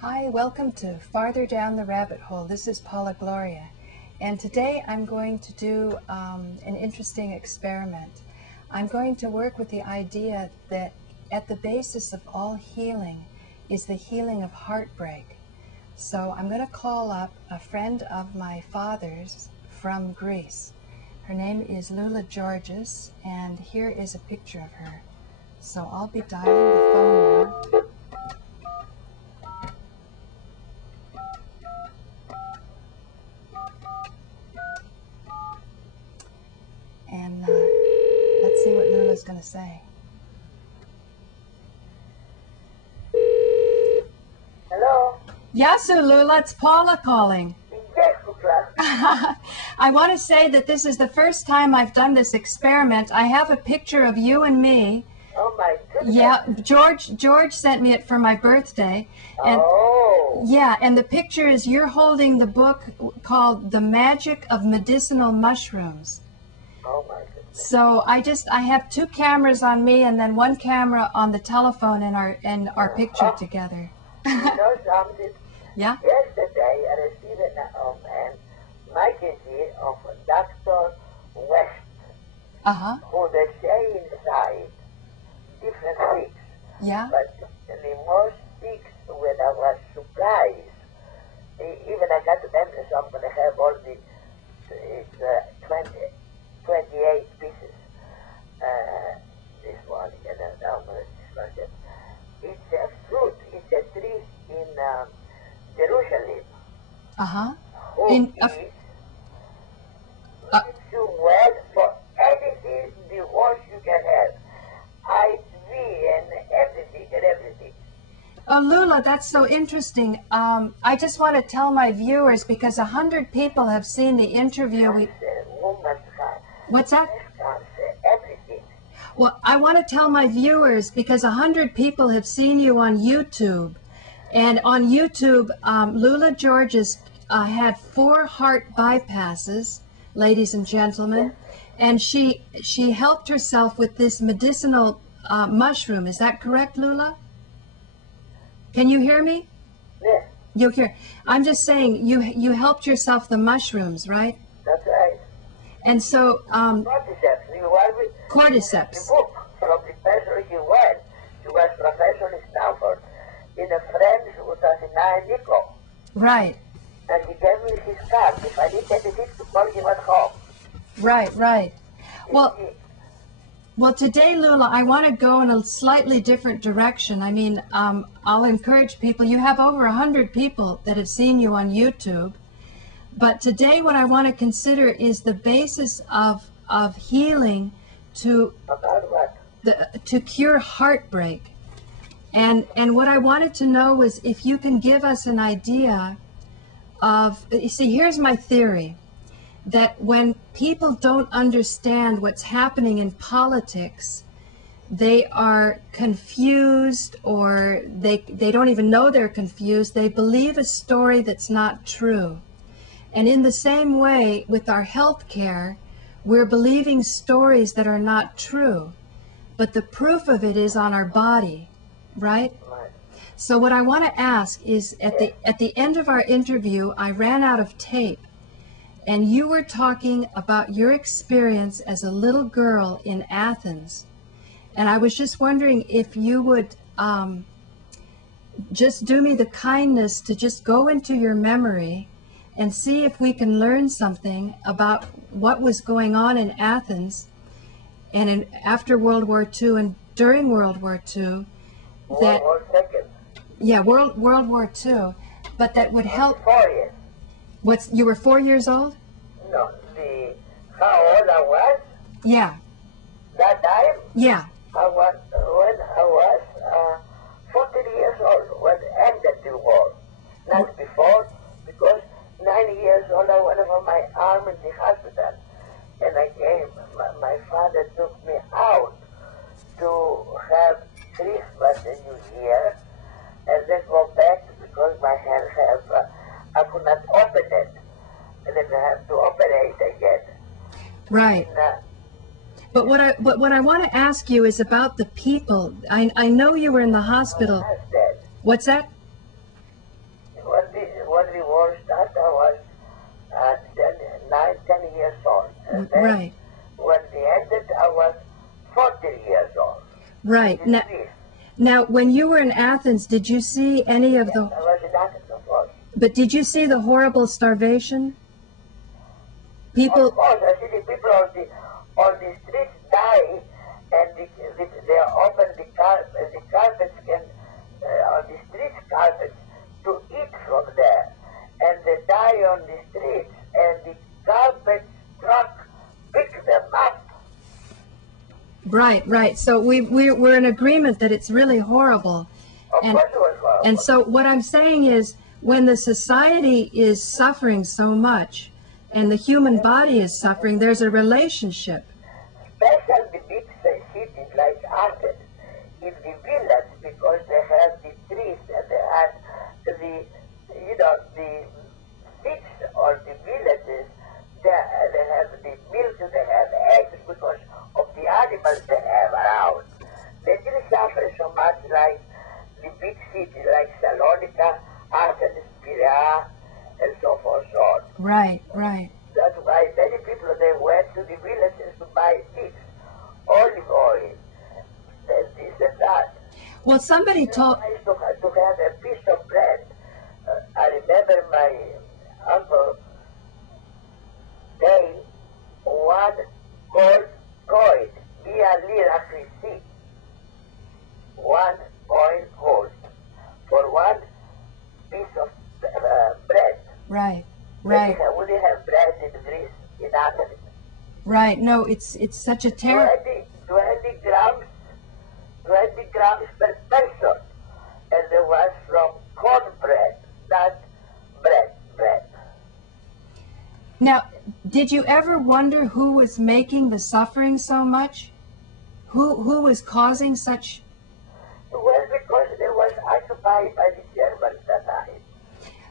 Hi, welcome to Farther Down the Rabbit Hole. This is Paula Gloria, and today I'm going to do an interesting experiment. I'm going to work with the idea that at the basis of all healing is the healing of heartbreak. So I'm going to call up a friend of my father's from Greece. Her name is Loula Georges, and here is a picture of her. So I'll be dialing the phone now. And let's see what Lula's going to say. Hello? Yasu, Lula, it's Paula calling. Yes, Kukla. I want to say that this is the first time I've done this experiment. I have a picture of you and me. Oh my goodness. Yeah, George sent me it for my birthday. And oh. yeah, and the picture is you're holding the book called The Magic of Medicinal Mushrooms. Oh my goodness. So I have two cameras on me and then one camera on the telephone and our picture together. You know something? Yeah? Yesterday I received an magazine of Dr. West, who they say inside different things. Yeah? But the most things when I was surprised, even I got them, so I'm going to have all the 28 pieces. This one, and then I'm going to discuss it. It's a fruit, it's a tree in Jerusalem. Who is you well for anything the worst you can have. IV and everything. Oh, Lula, that's so interesting. I just want to tell my viewers, because 100 people have seen the interview. What's that? Everything. Well, I want to tell my viewers, because 100 people have seen you on YouTube. And on YouTube, Loula Georges had 4 heart bypasses, ladies and gentlemen. And she helped herself with this medicinal mushroom. Is that correct, Loula? Can you hear me? Yes. You hear? I'm just saying you helped yourself the mushrooms, right? That's right. And so Cordyceps. You were with cordyceps. the book from the person he went. He was professor in Stanford in a friend who was in Nico. Right. And he gave me his card. If I need anything to call him at home. Right. Well, today, Loula, I want to go in a slightly different direction. I mean, I'll encourage people. You have over 100 people that have seen you on YouTube. But today what I want to consider is the basis of healing to cure heartbreak. And what I wanted to know was if you can give us an idea of, you see, here's my theory, that when people don't understand what's happening in politics, they are confused, or they don't even know they're confused. They believe a story that's not true. And in the same way, with our health care, we're believing stories that are not true. But the proof of it is on our body, right? So what I want to ask is, at the end of our interview, I ran out of tape. And you were talking about your experience as a little girl in Athens. And I was just wondering if you would just do me the kindness to just go into your memory and see if we can learn something about what was going on in Athens and after World War II and during World War II. World War II. Yeah, World War II. But that would help. 4 years. You were 4 years old? No, how old I was? Yeah. That time? Yeah. When I was 14 years old, when ended the war. Not before, because 9 years old I went for my arm in the hospital. And I came, my father took me out to have Christmas and New Year, and then go back because my hand I could not open it. And then I have to operate again. Right. But what I want to ask you is about the people. I know you were in the hospital. Dead. What's that? understand? Right. When they ended, I was 40 years old. Right. Now, when you were in Athens, did you see any of the... I was in Athens, of course. But did you see the horrible starvation? People... Of course, I see the people on the streets die, and they open the carpets can, on the streets carpets to eat from there. And they die on the streets, and the garbage truck picks them up. Right, right. So we're in agreement that it's really horrible. Of course it was horrible. And so what I'm saying is, when the society is suffering so much, and the human body is suffering, there's a relationship. Especially the big cities like Athens, in the villas, because they have the trees and they have the cities or the villages, they have the milk, they have eggs because of the animals they have around. They didn't suffer so much like the big cities like Salonika, Athens, Piraeus, and so forth, so on. Right, right. That's why many people, they went to the villages to buy things, olive oil, and this and that. Well, somebody told... I used to have a piece of bread. I remember my uncle paying one gold coin, via lira Christi, 1 coin gold, for one piece of bread. Right, right. We didn't have bread in Greece, in Athens. Right, no, it's such a terror. 20 grams per person. And there was from cornbread, not bread. Now, did you ever wonder who was making the suffering so much? Who was causing such... Well, because it was occupied by the Germans that time.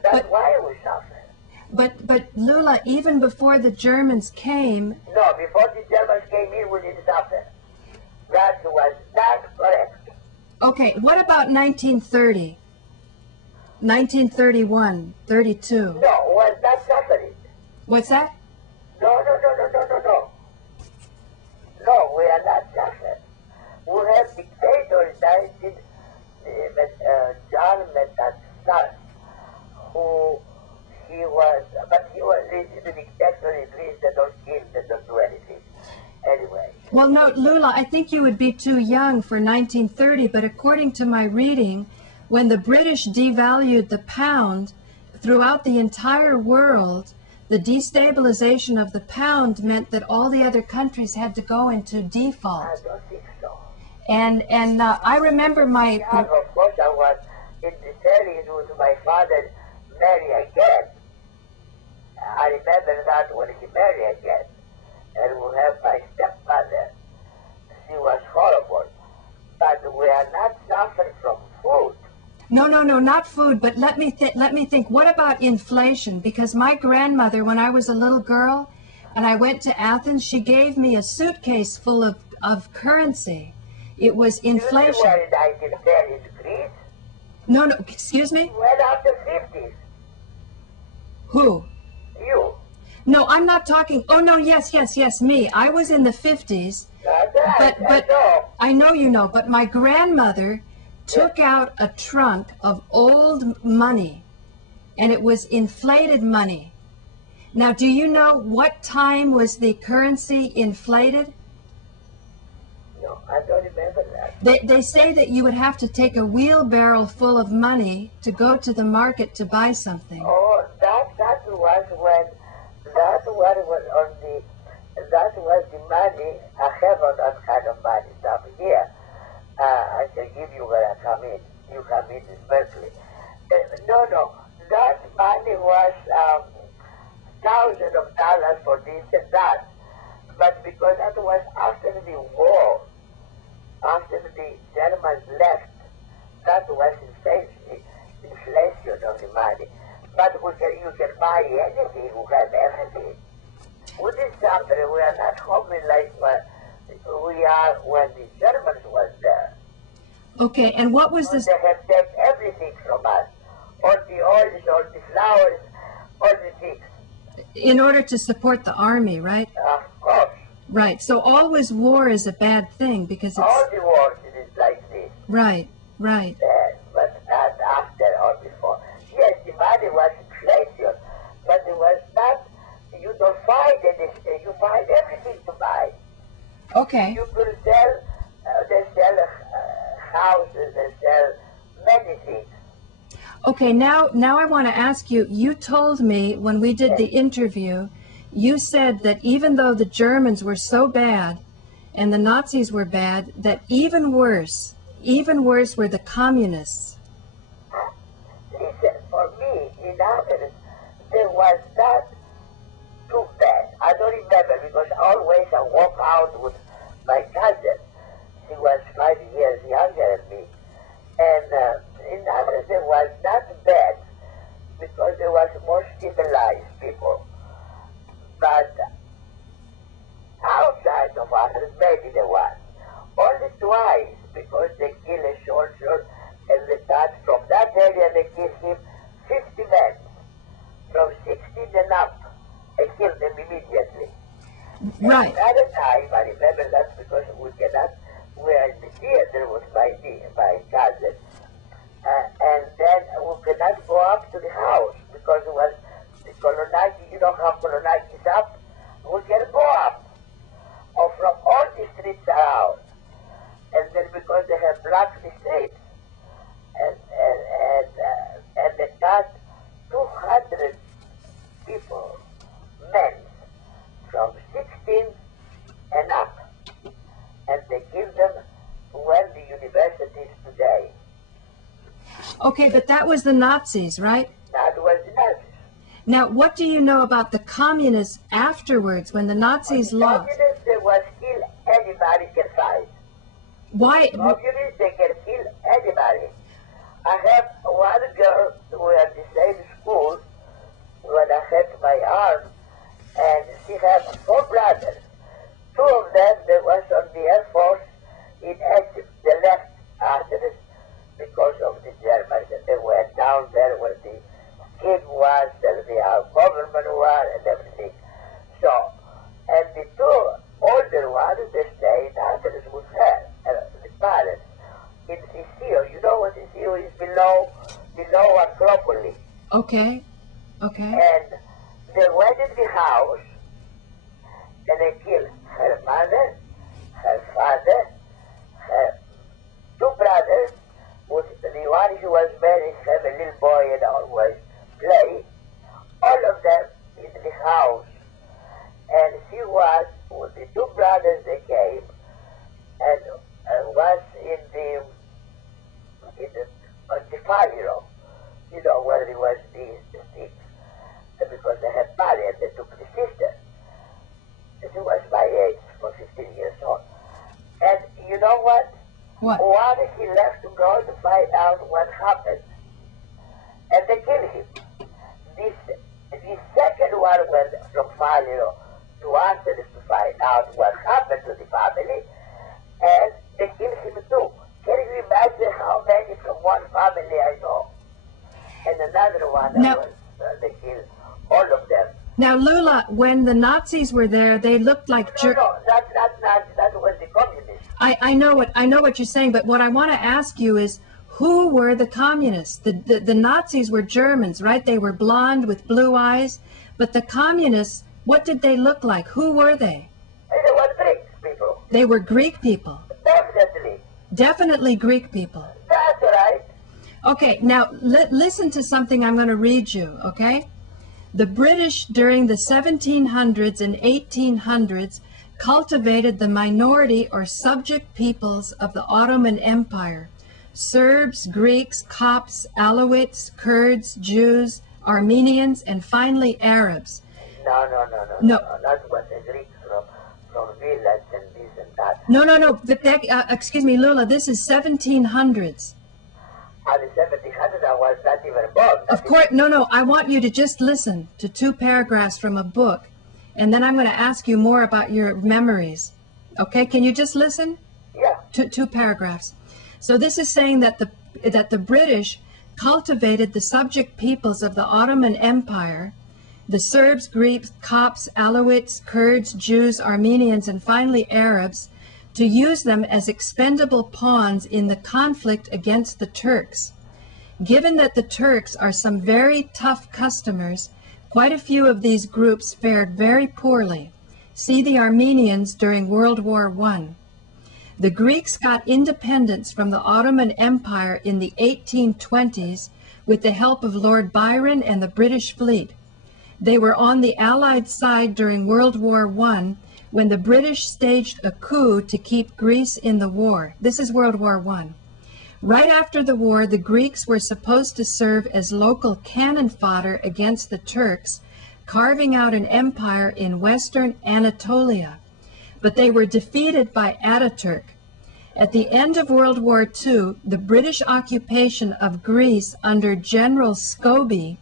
That's why we suffered. But Loula, even before the Germans came... No, before the Germans came in, we didn't suffer. That was not correct. Okay, what about 1930? 1931, 32? No, was not suffering. What's that? No. No, we are not suffering. We have dictators, John Metatars, who he was the dictator in Greece. They don't kill, they don't do anything. Anyway. Well, no, Loula, I think you would be too young for 1930, but according to my reading, when the British devalued the pound throughout the entire world, the destabilization of the pound meant that all the other countries had to go into default. I don't think so. And I remember my... Yeah, of course I was in the series with my father marry again. I remember that when he married again. And we have my stepmother. She was horrible. But we are not suffering from food. No, not food, but let me think. What about inflation? Because my grandmother, when I was a little girl and I went to Athens, she gave me a suitcase full of currency. It was inflation. You were in 1910 in Greece? No, excuse me? Well, after 50s. Who? You. No, I'm not talking. Oh, no, yes, me. I was in the 50s. That's right, But I know you know, but my grandmother took out a trunk of old money, and it was inflated money. Now, do you know what time was the currency inflated? No, I don't remember that. They say that you would have to take a wheelbarrow full of money to go to the market to buy something. Oh, that was when, that was the money. I have all that kind of money stuff here. I can give you when I come in. You come in Berkeley. No, that money was thousands of dollars for this and that. But because that was after the war, after the Germans left, that was inflation of the money. But you can buy anything, you have everything. We didn't suffer, we are not hungry like we are when the Germans was there. Okay, and what was this? They have taken everything from us. All the oils, all the flowers, all the things. In order to support the army, right? Of Right. So always war is a bad thing because it's... All the wars it is like this. Right, right. But not after or before. Yes, the money was inflation, but it was not, you don't find anything, you find everything to buy. Okay. You could sell, they sell houses, they sell many things. Okay, now I want to ask you, you told me when we did the interview, you said that even though the Germans were so bad and the Nazis were bad, that even worse were the communists. Listen, for me, in others, there was not too bad. I don't remember because always I walk out with my cousin. She was 5 years younger than me. And in others, there was not bad because there was more civilized people. But outside of others, maybe there was. Only twice, because they killed a soldier and they thought from that area they killed him 50 men. From 16 and up, they killed them immediately. Right. And another time, I remember that because we were in the theater with my cousin, and then we could not go up to the house because it was the colonizing, you know how colonizing is up? We can go up, or from all the streets around. And then because they have blocked the streets, and they got 200 people, men, from 16 and up, and they give them when the universities today. Okay, but that was the Nazis, right? That was the Nazis. Now, what do you know about the communists afterwards when the Nazis lost? Communists, they was kill anybody can fight. Why? Communists, they can kill anybody. I have one girl who was at the same school when I had my arm, and she had 4 brothers. 2 of them, they was on the Air Force in Egypt. They left after this because of the Germans, and they went down there where the king was, and the government was, and everything. So, and the 2 older ones, they stayed after this with her, the parents, in Sicily. You know what Sicily is below Acropolis. Okay, okay. And they went in the house, and they killed her mother, her father, her 2 brothers, with the one who was married, have a little boy and always play, all of them in the house. And she was, with the 2 brothers, they came, and was in the fire, you know, where it was the things, because they had married, they took the sister. She was my age, for 15 years old. And you know what? What? One, he left to go to find out what happened. And they killed him. The second one went from Falio to Athens to find out what happened to the family, and they killed him too. Can you imagine how many from one family I know? And another one, they killed all of them. Now, Loula, when the Nazis were there, they looked like No, that was the communists. I know what you're saying, but what I want to ask you is, who were the communists? The Nazis were Germans, right? They were blonde with blue eyes, but the communists, what did they look like? Who were they? They were Greek people. They were Greek people. Definitely. Definitely Greek people. That's right. Okay, now listen to something I'm going to read you, okay? The British during the 1700s and 1800s cultivated the minority or subject peoples of the Ottoman Empire. Serbs, Greeks, Copts, Alawites, Kurds, Jews, Armenians, and finally Arabs. No. That was a Greek from village and this and that. No. Excuse me, Loula, this is 1700s. At the 1700s, I was not even born. Of course, no, I want you to just listen to 2 paragraphs from a book, and then I'm going to ask you more about your memories. Okay, can you just listen? Yeah. 2 paragraphs. So this is saying that the British cultivated the subject peoples of the Ottoman Empire. the Serbs, Greeks, Copts, Alawites, Kurds, Jews, Armenians, and finally Arabs, to use them as expendable pawns in the conflict against the Turks. Given that the Turks are some very tough customers, quite a few of these groups fared very poorly. See the Armenians during World War I. The Greeks got independence from the Ottoman Empire in the 1820s with the help of Lord Byron and the British fleet. They were on the Allied side during World War I when the British staged a coup to keep Greece in the war. This is World War I. Right after the war, the Greeks were supposed to serve as local cannon fodder against the Turks, carving out an empire in western Anatolia. But they were defeated by Ataturk. At the end of World War II, the British occupation of Greece under General Scobie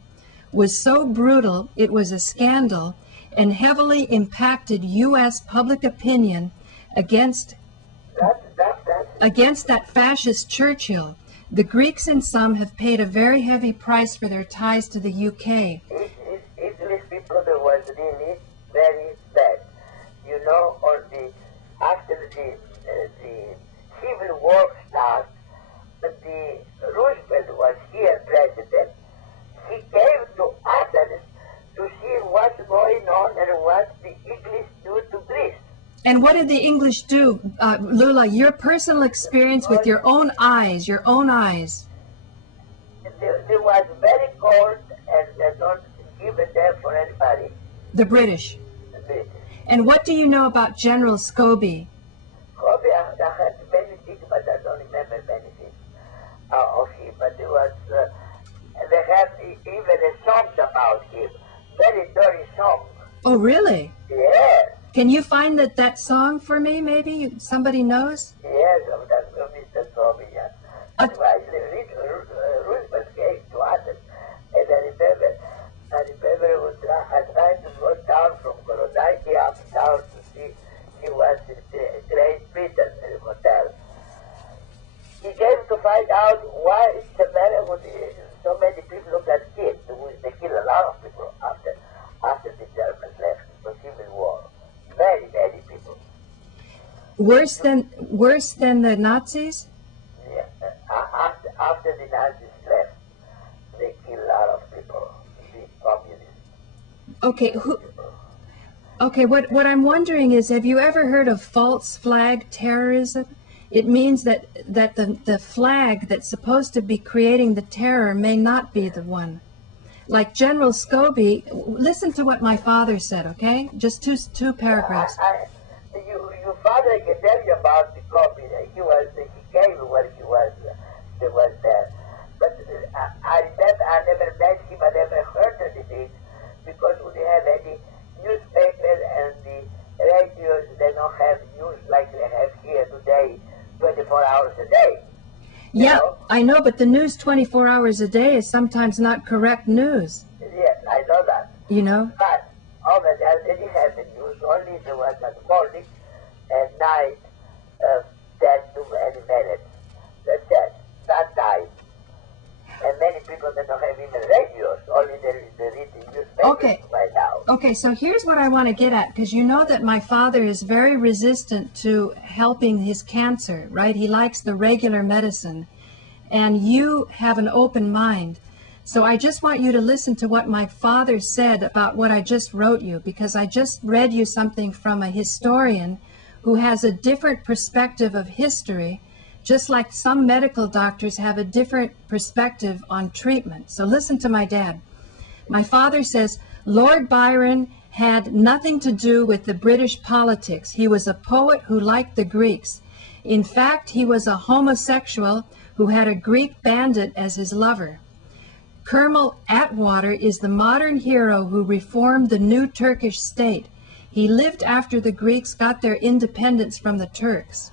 was so brutal it was a scandal and heavily impacted U.S. public opinion against that fascist Churchill. The Greeks and some have paid a very heavy price for their ties to the UK. English people was really very bad. You know, after the Civil War started, the Roosevelt was here president. He came to Athens to see what's going on and what the English do to Greece. And what did the English do, Loula? Your personal experience with your own eyes, They was very cold and they don't give it there for anybody. the British. The British. And what do you know about General Scobie? Scobie, I had many things, but I don't remember many things of him. But it was, they have even a song about him, very dirty song. Oh, really? Yes. Can you find that song for me, maybe? Somebody knows? Yes, that's Mr. Scobie, yes. Otherwise, Roosevelt came to Athens, and I remember I tried to go down from Korodaki uptown to see. He was in Great Britain in a hotel. He came to find out why it's the matter with so many people got killed. They killed a lot of people after the Germans left the Civil War. Very, very people. Worse than the Nazis? Yeah. After the Nazis left, they killed a lot of people. The communists. Okay, Okay, what I'm wondering is, have you ever heard of false flag terrorism? It means that the flag that's supposed to be creating the terror may not be the one. Like General Scobie, listen to what my father said, okay? Just two paragraphs. Your father can tell you about the copy. He came when he was there. But I never met him, I never heard anything, because we didn't have any newspapers and the radios. They don't have news like they have here today, 24 hours a day. Yeah, know? I know, but the news 24 hours a day is sometimes not correct news. Yes, I know that. You know? But over there, they didn't have the news. Only there was at morning and night, 10 to 20 minutes. That's it. That night. And many people that don't have even radios. Only they read the newspapers right now. Okay, so here's what I want to get at, because you know that my father is very resistant to helping his cancer, right? He likes the regular medicine. And you have an open mind. So I just want you to listen to what my father said about what I just wrote you, because I just read you something from a historian who has a different perspective of history, just like some medical doctors have a different perspective on treatment. So listen to my dad. My father says, Lord Byron had nothing to do with the British politics. He was a poet who liked the Greeks. In fact, he was a homosexual who had a Greek bandit as his lover. Kemal Atwater is the modern hero who reformed the new Turkish state. He lived after the Greeks got their independence from the Turks.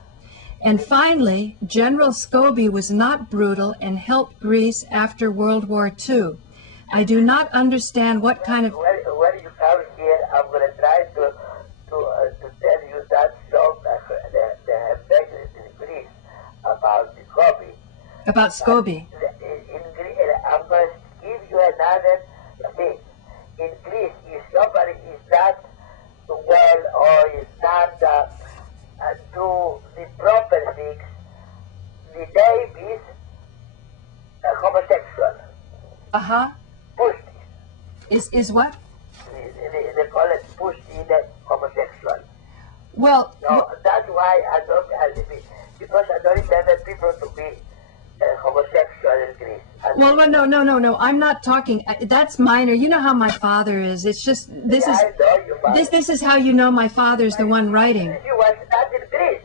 And finally, General Scobie was not brutal and helped Greece after World War II. I do not understand what kind of... When you come here, I'm going to try to tell you that song that they have mentioned in Greece about the Scobie. About Scobie. I'm going to give you another thing. In Greece, Is what? They call it pussy homosexual. Well, No, that's why I don't, because I don't remember people to be homosexual in Greece. well, no. I'm not talking. That's minor. You know how my father is. It's just this is I know your father. this is how you know my father's the one writing. He was not in Greece,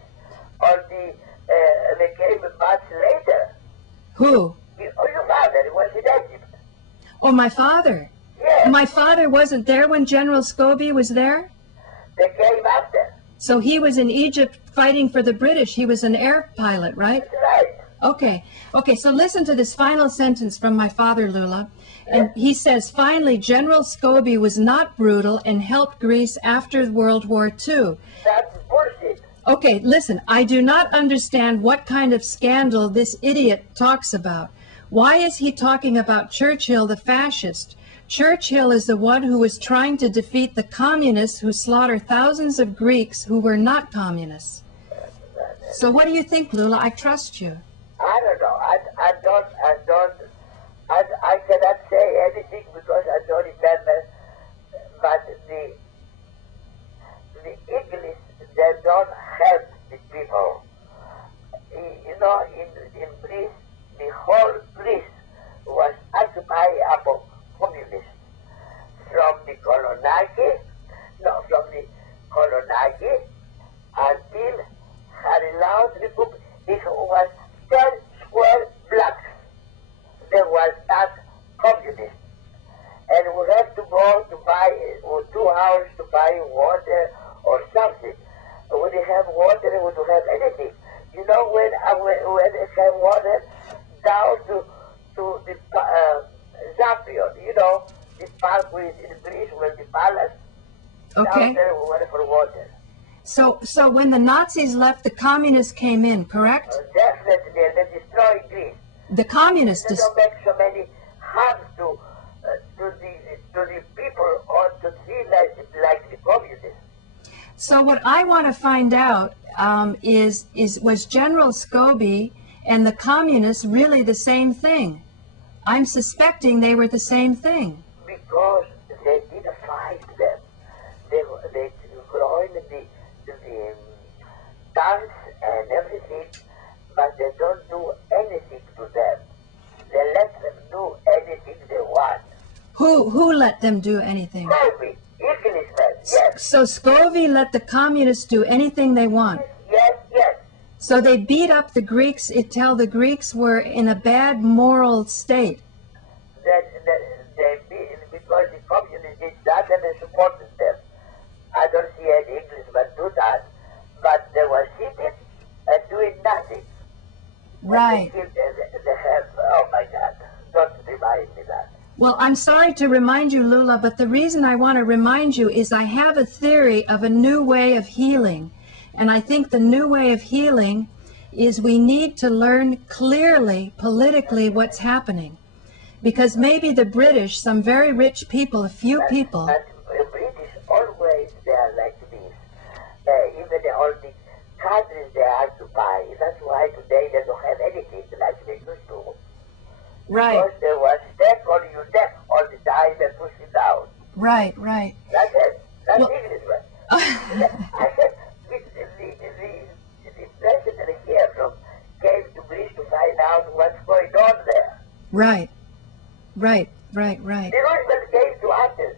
or they came much later. Who? Your father was in Egypt. Oh, my father. Yes, My father wasn't there when General Scobie was there. they came after. So he was in Egypt fighting for the British. He was an air pilot, right? That's right. Okay, so listen to this final sentence from my father, Loula. And he says, finally, General Scobie was not brutal and helped Greece after World War II. That's bullshit. Okay, listen, I do not understand what kind of scandal this idiot talks about. Why is he talking about Churchill, the fascist? Churchill is the one who was trying to defeat the communists who slaughtered thousands of Greeks who were not communists. So what do you think, Loula? I trust you. I don't know. I cannot say anything because I don't remember. But the English, they don't help the people. You know, in Greece, the whole Greece was occupied by communists. From the Kolonaki until Harilaut Republic, it was 10 square blocks. There was not communist. And we have to go to buy 2 hours to buy water or something. We didn't have water, we don't have anything. You know, when they have water down to the Zampion, you know, the park in Greece where the palace, Okay. down there we went for water. So when the Nazis left, the communists came in, correct? Definitely, they destroyed Greece. The communists They don't make so many harm to the people or to see like the communists. So what I want to find out was General Scobie and the communists really the same thing? I'm suspecting they were the same thing. Because they didn't fight them. They growing the tanks and everything, but they don't do anything to them. They let them do anything they want. Who let them do anything? Scobie, Englishmen, yes. So Scobie let the communists do anything they want. Yes. So they beat up the Greeks until the Greeks were in a bad moral state. Because the communists did that and they supported them. I don't see any Englishmen do that, but they were sitting and doing nothing. Right. They have, oh my God, don't remind me that. Well, I'm sorry to remind you, Loula, but the reason I want to remind you is I have a theory of a new way of healing. And I think the new way of healing is we need to learn clearly, politically, what's happening. Because maybe the British, some very rich people, a few people... But the British always, they are like this. Even all the countries they occupy. That's why today they don't have anything like they used to. Right, Because they were stuck on your neck all the time and push it down. right. That's it. That's Well- Englishman. I said, the president here came to Greece to find out what's going on there. Right. The Russians came to Athens.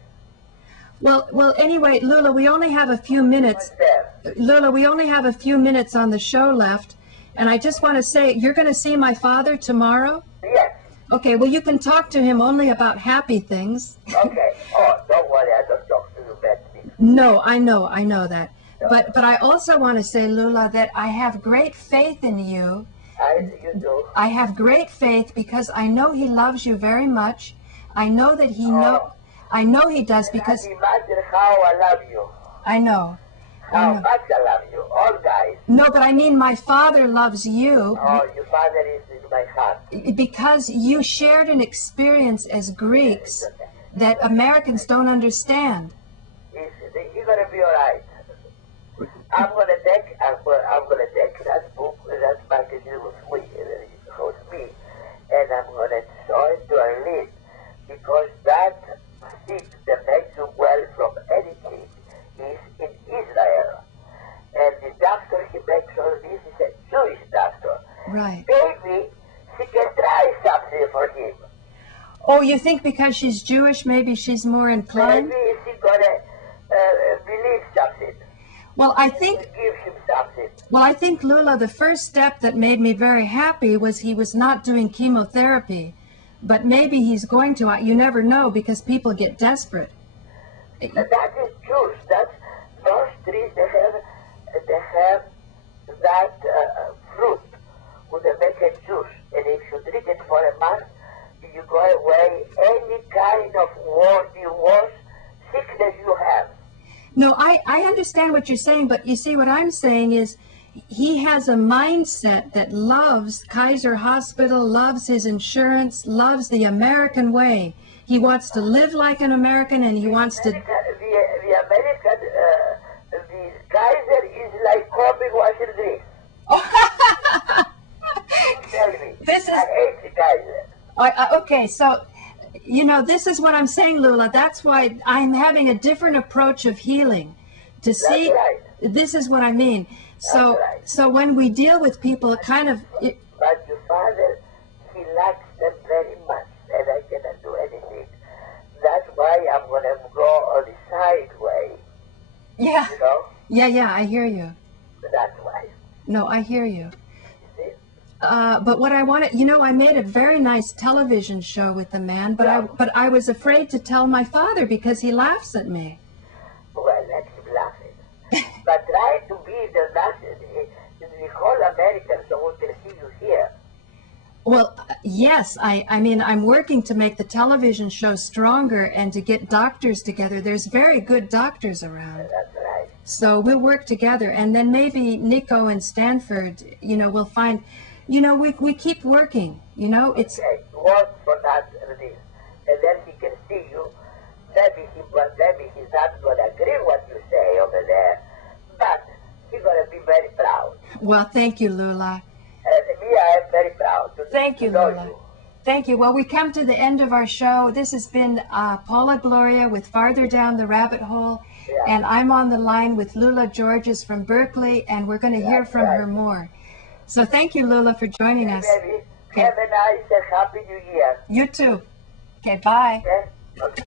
Well, anyway, Loula, we only have a few minutes. What's there? Loula, we only have a few minutes on the show left. And I just want to say, you're going to see my father tomorrow? Yes. Okay, well, you can talk to him only about happy things. Okay. Oh, don't worry, I don't talk to you badly. No, I know that. But I also want to say, Loula, that I have great faith in you. You do. I have great faith because I know he loves you very much. I know that I know he does because Imagine how I love you. I know. How much I love you. All guys. No, but I mean my father loves you Oh, your father is in my heart. because you shared an experience as Greeks that Americans don't understand. You're gonna be all right. I'm gonna take that book, that magazine with me, and I'm gonna show it to a list because that stick Right. maybe she can try something for him. Oh, you think because she's Jewish, maybe she's more inclined? Maybe she's gonna believe something. Well, I think, Give him something. well, I think, Loula, the first step that made me very happy was he was not doing chemotherapy. But maybe he's going to. You never know because people get desperate. That is juice. That's those trees. They have that fruit. When they make a juice, and if you drink it for a month, you go away any kind of sickness you have. No, I understand what you're saying, but you see what I'm saying is he has a mindset that loves Kaiser Hospital, loves his insurance, loves the American way. He wants to live like an American, and he wants to... The American, the Kaiser is like Scobie washing drinks. Tell me. This is... I hate the Kaiser. Okay, so, you know, this is what I'm saying, Loula. That's why I'm having a different approach of healing. To see... That's right. This is what I mean. So, right. so when we deal with people, it kind of... But your father, he likes them very much, and I cannot do anything. That's why I'm going to go on the side way, Yeah. you know? Yeah, I hear you. That's why. No, I hear you. You see? But what I wanted, you know, I made a very nice television show with the man, but I was afraid to tell my father because he laughs at me. Well, let him laughing. But try to be the whole American so we can see you here. Well, yes, I mean, I'm working to make the television show stronger and to get doctors together. There's very good doctors around. That's right. So we'll work together, and then maybe Nico and Stanford, you know, we'll find, you know, we keep working, you know, it's... Okay, work for that this. And then he can see you. Maybe he's not going to agree what you say over there, but he's going to be very proud. Well, thank you, Loula. And me, I am very proud to Thank you, know Loula. you. Thank you. Well, we come to the end of our show. This has been Paula Gloria with Farther Down the Rabbit Hole, Yeah. and I'm on the line with Loula Georges from Berkeley, and we're going to hear from her more. So thank you, Loula, for joining us. Baby, Okay. have a nice and happy New Year. You too. Okay, bye. Okay? Okay.